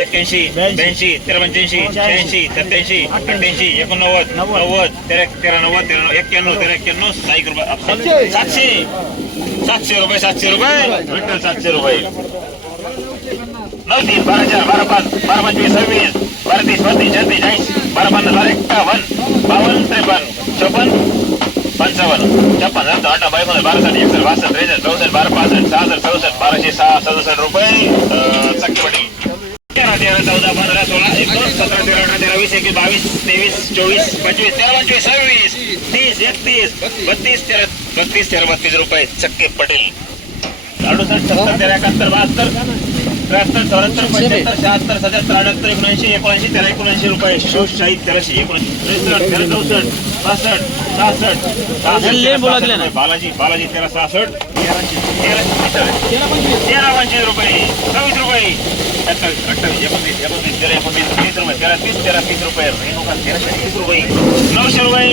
एक्क्याऐंशी ब्याऐंशी तेरा पंच्याऐंशी शहाऐंशी सत्याऐंशी अठ्ठ्याऐंशी एकोणनव्वद नव्वद. तेरा तेरा नव्वद तेरा एक्क्याण्णव तेरा एक्क्याण्णव सहा एक रुपये सातशे. सातशे रुपये सातशे रुपये. विठ्ठल सातशे रुपये. नऊ तीन बारा चार बारा पाच बारा पंचवीस सव्वीस बारा तीस बत्तीस छत्तीस चाळीस बारा पन्नास बारा एक्कावन्न बावन्न त्रेपन्न चोपन्न पंचावन्न छप्पन सत्तर अठरा बावन्न बारासाठी एकसष्ट बासष्ट त्रेसष्ट चौसष्ट बारा पासष्ट सहासष्ट चौसष्ट बाराशे सहा सदुसष्ट रुपये. तेरा चौदा पंधरा सोळा एकोण सतरा तेरा अठरा तेरा वीस एकवीस बावीस तेवीस चोवीस पंचवीस तेरा पंचवीस सव्वीस तीस एकतीस बत्तीस तेरा बत्तीस तेरा बत्तीस रुपये चक्के पटेल. अडुसष्ट सत्तर तेरा एकाहत्तर बहात्तर त्र्याहत्तर चौऱ्याहत्तर पंच्याहत्तर शहात्तर सत्याहत्तर अठ्याहत्तर एकोणऐंशी एकोणऐंशी तेरा एकोणऐंशी रुपये. शोष शाही तेराशे एकोणऐंशी त्रेसष्ट तेरा चौसष्ट पासष्ट सहासष्ट. बालाजी बालाजी तेरा सहासष्ट. तेरा पंचवीस. रुपये. सव्वीस रुपये. अठ्ठावीस अठ्ठावीस एकोणतीस एकोणतीस तेरा एकोणतीस तीस रुपये तेरा तीस तेरा तीस रुपये. तेराशे तीस रुपये. नऊशे रुपये.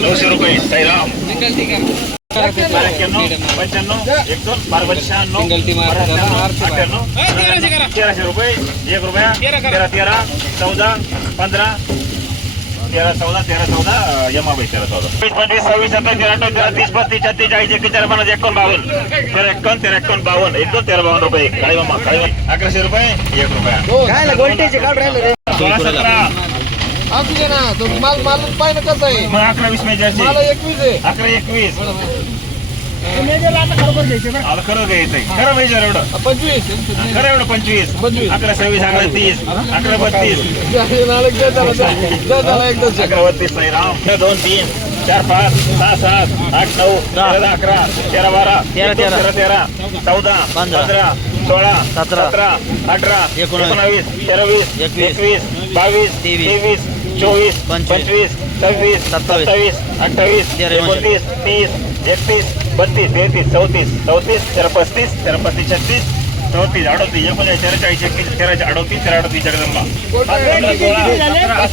नऊशे रुपये. साईराम. पंच्याण्णव एक दोन बारा पंचे शहाण्णव अठ्ठ्याण्णव. तेराशे रुपये एक रुपया. तेरा तेरा चौदा पंधरा तेरा चौदा तेरा चौदा यमाबाई तेरा चौदा वीस पंचवीस सव्वीस सत्तावीस तेरा अठ्ठावीस तेरा तीस पस्तीस छत्तीस चाळीस एकतीस तेरा पन्नास एकोण बावन्न तेरा एकावन्न तेरा एकावन्न बावन्न एक दोन तेरा बावन्न रुपये काळी मामा काळी मामा. अकराशे रुपये एक रुपया काय गोल्टीचे काढ राहिले रे सोळा सतरा असू दे ना तो माल माल पाहिजे कसं आहे मग अकरा वीस मला मेजरचे एकवीस आहे अकरा एकवीस आता खरं घ्यायचंय खरं मेजर एवढं पंचवीस खरं एवढं पंचवीस पंचवीस. अकरा सव्वीस अकरा तीस अकरा बत्तीस अकरा बत्तीस राम दोन तीन चार पाच सहा सात आठ नऊ तेरा अकरा तेरा बारा तेरा, तेरा. तेरा तेरा चौदा पंधरा. सोळा सतरा. सतरा अठरा एकोणावीस. तेरावीस एकवीस. एकवीस बावीस तेवीस. चोवीस पंचवीस. सव्वीस सत्तावीस. सत्तावीस अठ्ठावीस एकोणतीस तीस एकतीस बत्तीस तेहतीस चौतीस चौतीस तेरा पस्तीस तेरा पस्तीस छत्तीस चौतीस अडतीस एकोणचाळीस तेराचाळीस एकतीस तेराशे अडतीस तेरा अडतीस जगदंबा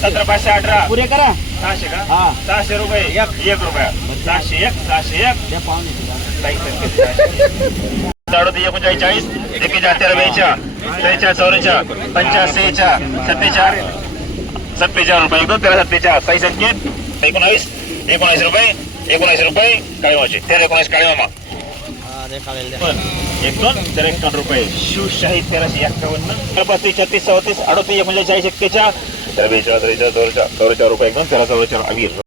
सतरा पाचशे अठरा. पुरे करा. सहाशे का? सहाशे रुपये एक एक रुपया. सहाशे एक सहाशे एक. अडतीस एकोणचाळीस चाळीस एकेचाळीस तेरा बेच्या त्रेचाळ चौरेचाळ पंचाळीस सेहेचाळ सत्तेचाळ. सत्तेचाळ रुपये तेरा सत्तेचाळ. साई संकेत एकोणावीस एकोणावीस रुपये. एकोणावीस रुपये काळी मावशी तेरा एकोणावीस काळी मामा पण एक दोन तेरा एकावन्न रुपये शिवशाही तेराशे एक्कावन्न पस्तीस छत्तीस चौतीस अडतीस एकोणचाळीस चाळीस चौरेचाळ रुपये एक दोन तेरा चौरेचाळ अवीर